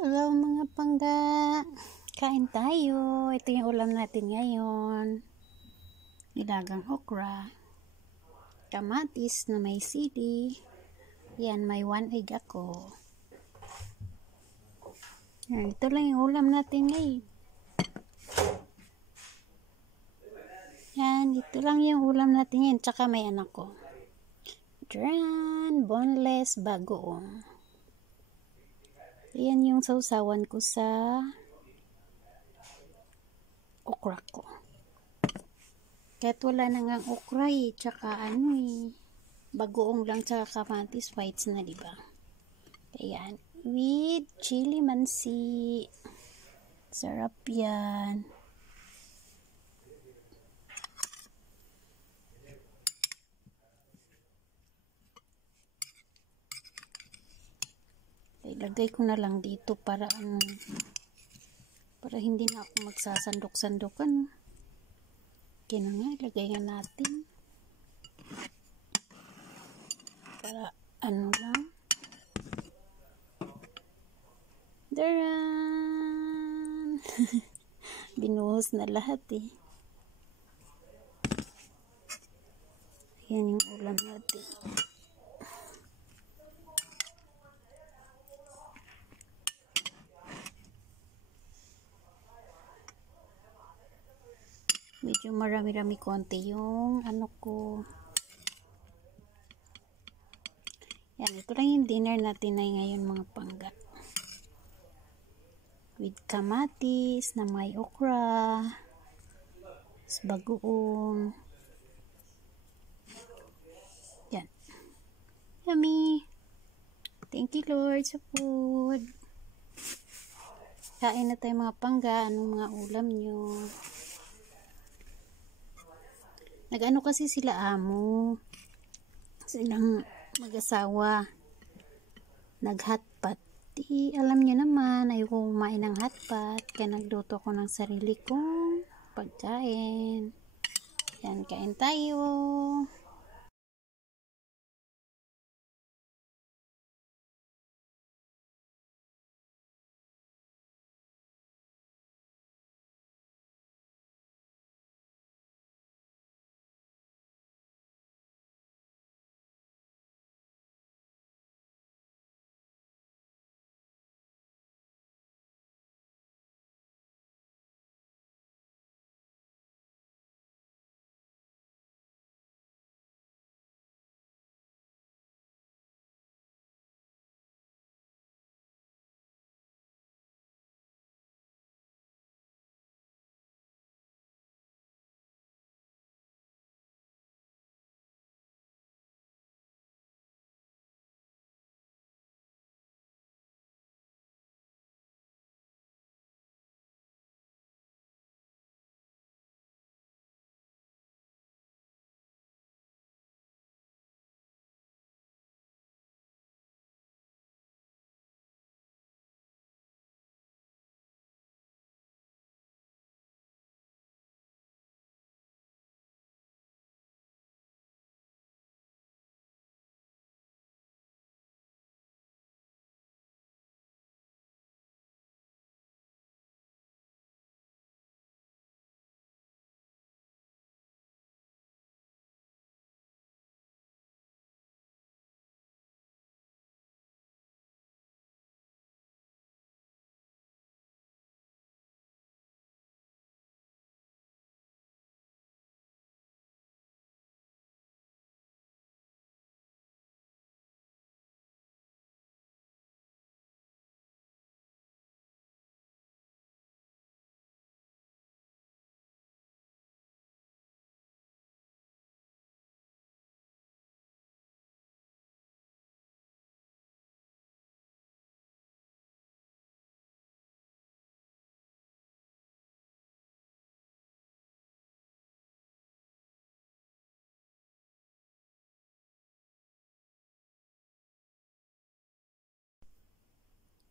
Hello mga pangga! Kain tayo. Ito yung ulam natin ngayon. Nilagang okra. Kamatis na may sili. Yan, may 1 egg ako. Yan, ito lang yung ulam natin ngayon. Yan, ito lang yung ulam natin ngayon. Tsaka may anak ko. Dran, boneless bagoong. Yan yung sausawan ko sa okra ko. Kahit wala na nga okra tsaka bagoong lang tsaka kamatis, whites na, diba? Ayan, with chili mansi. Sarap yan. Ilagay ko na lang dito para hindi na ako magsasandok-sandokan. Okay na nga, ilagay nga natin. Para lang. Daran! Binuhos na lahat Ayan yung ulam natin. Medyo marami-rami konti yung ko. Yan, ito lang yung dinner natin na ngayon mga pangga. With kamatis na may okra, bagoong. Yan. Yummy! Thank you Lord sa food. Kain na tayo mga pangga. Anong mga ulam nyo? Nag-ano kasi sila amo. Silang mag-asawa. Nag-hotpot. Alam niyo naman, ayoko kumain ng hotpot. Kaya nagluto ko ng sarili kong pagkain. Yan, kain tayo.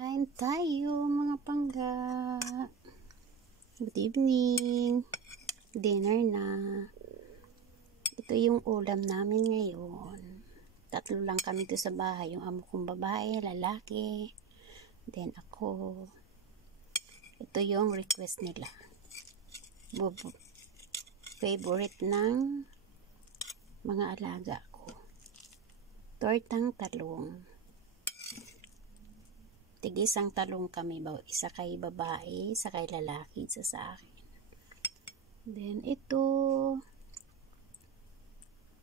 Kain tayo mga pangga. Good evening. Dinner na. Ito yung ulam namin ngayon. 3 lang kami to sa bahay. Yung amo kong babae, lalaki, Then ako, ito yung request nila. Favorite ng mga alaga ko. Tortang talong. Tig-isang talong kami, isa kay babae, isa kay lalaki, isa sa akin. Then ito,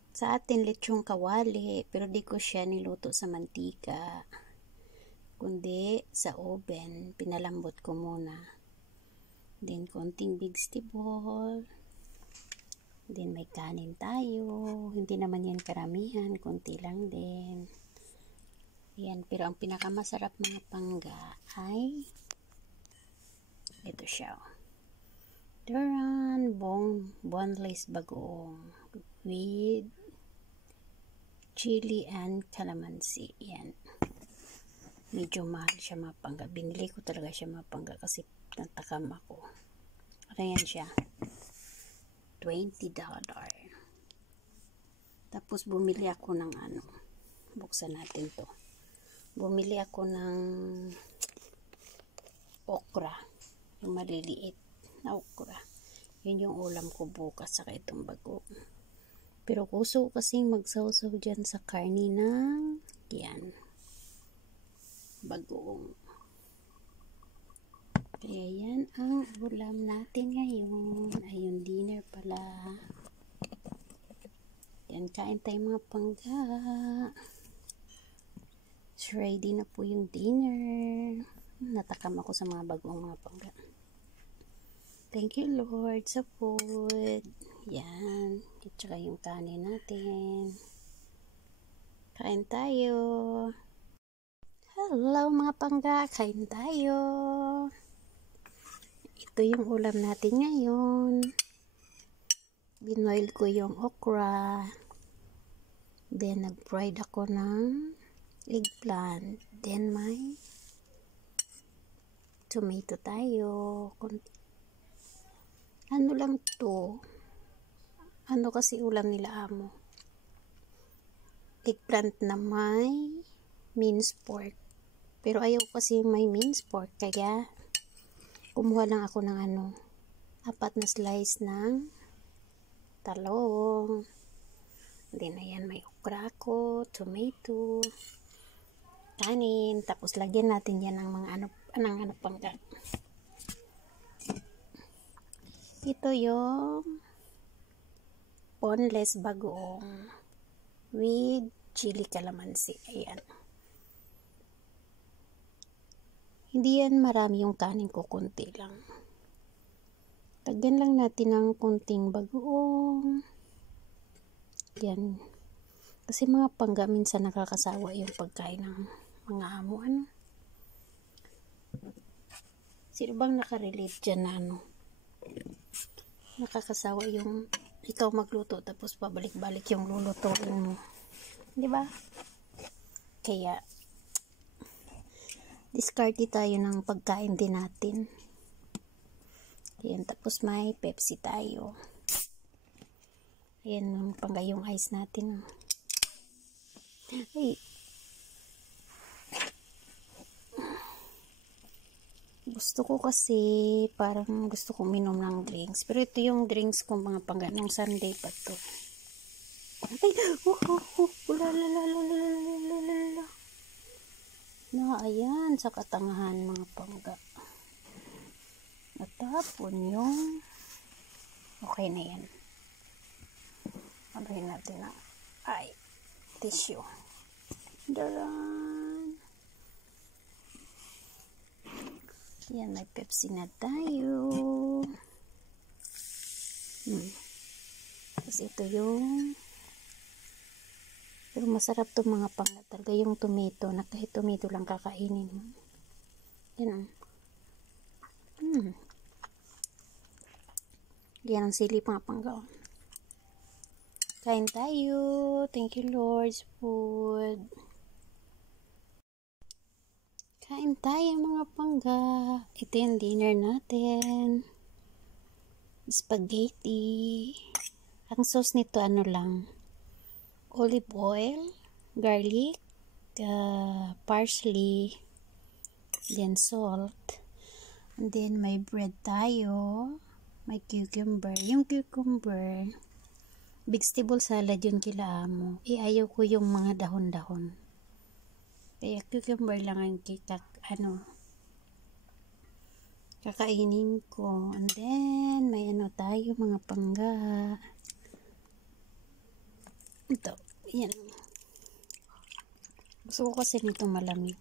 sa atin lechong kawali, pero di ko siya niluto sa mantika, kundi sa oven, pinalambot ko muna. Then konting vegetable. Then may kanin tayo, hindi naman yan karamihan, konti lang din. Yan, pero ang pinakamasarap mga pangga ay ito siya. Duran boneless bagoong with chili and calamansi. Yan. Medyo mahal siya mga pangga. Binili ko talaga siya mga pangga kasi natakam ako. Ano yan siya? $20. Tapos bumili ako ng ano. Buksan natin to. Bumili ako ng okra. Yung maliliit na okra. Yun yung ulam ko bukas saka itong bago. Pero gusto ko kasing magsawsaw dyan sa karni ng yan. Bagoong. Kaya yan ang ulam natin ngayon. Ayun, dinner pala. Yan, kain tayo mga pangga. Ready na po yung dinner. Natakam ako sa mga bagong mga pangga. Thank you Lord sa food. Yan. At saka yung kanin natin. Kain tayo. Hello mga pangga. Kain tayo. Ito yung ulam natin ngayon. Binoil ko yung okra. Then nag-fried ako ng eggplant. Then may tomato tayo. Ano lang to? Ano kasi ulam nila amo? Eggplant na may minced pork. Pero ayaw kasi may minced pork. Kaya kumuha lang ako ng 4 na slice ng talong. Then ayan, may okra ko, tomato, kanin, tapos lagyan natin yan ng mga pangga. Ito yung boneless bagoong with chili calamansi. Ayan. Hindi yan marami yung kanin ko, konti lang. Lagyan lang natin ng konting bagoong. Yan. Kasi mga pangga minsan nakakasawa yung pagkain ng mga amo. Sino bang nakarelate dyan na nakakasawa yung ikaw magluto tapos pabalik-balik yung lulutuin mo. Diba? Kaya diskarte tayo ng pagkain din natin. Ayan, tapos may Pepsi tayo. Ayan, yung pangga yung ice natin. Ay, gusto ko kasi parang gusto kong minom ng drinks. Pero ito yung drinks ko mga pangga ng Sunday pa to. Ay, na ayan sa katangahan mga pangga. Natapon yung okay na yan. Abahin natin ang tissue. Daran. Yan, may Pepsi na tayo. Tapos ito yung pero masarap to mga pangga talaga yung tomato na kahit tomato lang kakainin mo. Yan yan ang sili mga pangga. Kain tayo. Thank you Lord sa food. Kain tayo mga pangga. Ito yung dinner natin. Spaghetti. Ang sauce nito lang. Olive oil, garlic, parsley, then salt. And then may bread tayo. May cucumber. Yung cucumber, vegetable salad yun kila amo. Ayaw ko yung mga dahon-dahon. Kaya cucumber lang ang kakainin ko. And then, may tayo, mga pangga. Ito, yan. Gusto ko kasi nito malamig.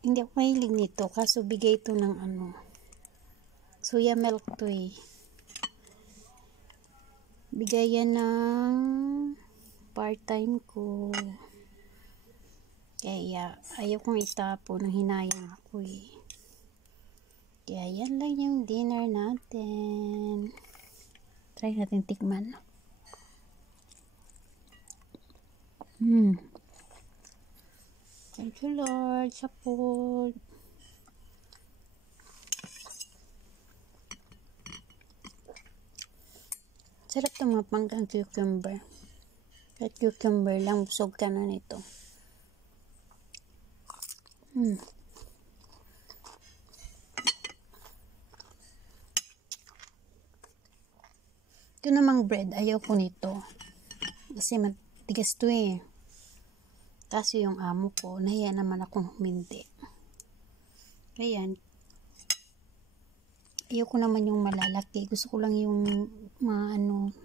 Hindi ako mahilig nito, kaso bigay ito ng soya milk to eh. Bigay yan ng part-time ko. Kaya ayaw kong itapo, nang hinayang ako eh. Kaya yan lang yung dinner natin. Try natin tikman. Thank you Lord sa food. Sarap itong mga panggang cucumber. Kahit cucumber lang, busog ka na nito. Ito namang bread, ayaw ko nito. Kasi matigas to eh. Kaso yung amo ko, nahiya naman akong huminti. Kaya, ayaw ko naman yung malalaki. Gusto ko lang yung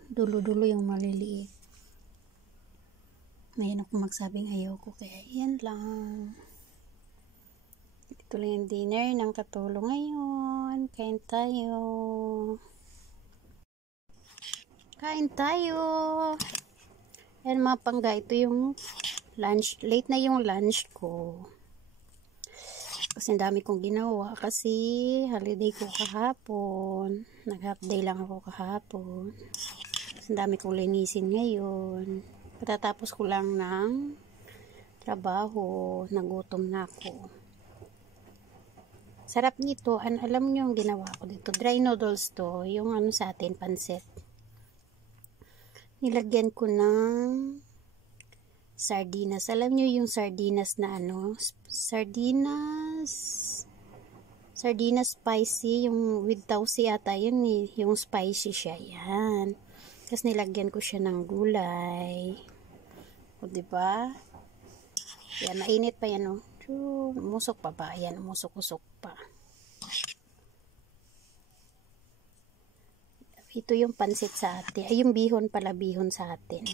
dulo-dulo yung maliliit. Mayan ako magsabing ayaw ko. Kaya, yan lang. Ito lang yung dinner ng katulong ngayon. Kain tayo. Kain tayo. Yan mga pangga. Ito yung lunch. Late na yung lunch ko. Kasi dami kong ginawa. Kasi holiday ko kahapon. Nag-half day lang ako kahapon. Kasi dami kong linisin ngayon. Patatapos ko lang ng trabaho. Nagutom na ako. Sarap nito. Alam nyo yung ginawa ko dito. Dry noodles to. Yung sa atin, pansit. Nilagyan ko ng sardinas. Alam nyo yung sardinas na sardinas spicy, yung with tausi ata yun eh, yung spicy siya, yan. Tapos nilagyan ko siya ng gulay. O diba? Yan, mainit pa yan umusok pa ba? Yan, umusok-usok pa. Ito yung pansit sa atin. Ay, yung bihon pala, bihon sa atin.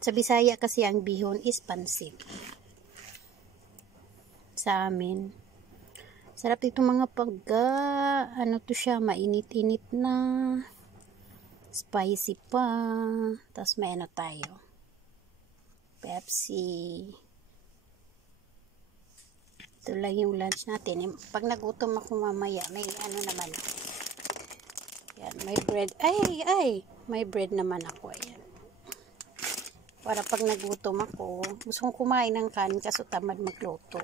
Sa Bisaya kasi ang bihon is pansit. Sa amin. Sarap itong mga pagga. To siya, mainit-init na. Spicy pa. Tapos may tayo. Pepsi. Ito lang yung lunch natin. Pag nagutom ako mamaya, may naman. Yan, may bread. Ay! May bread naman ako. Ayan. Para pag nagutom ako, gusto kong kumain ng kanin kaso tamad magluto.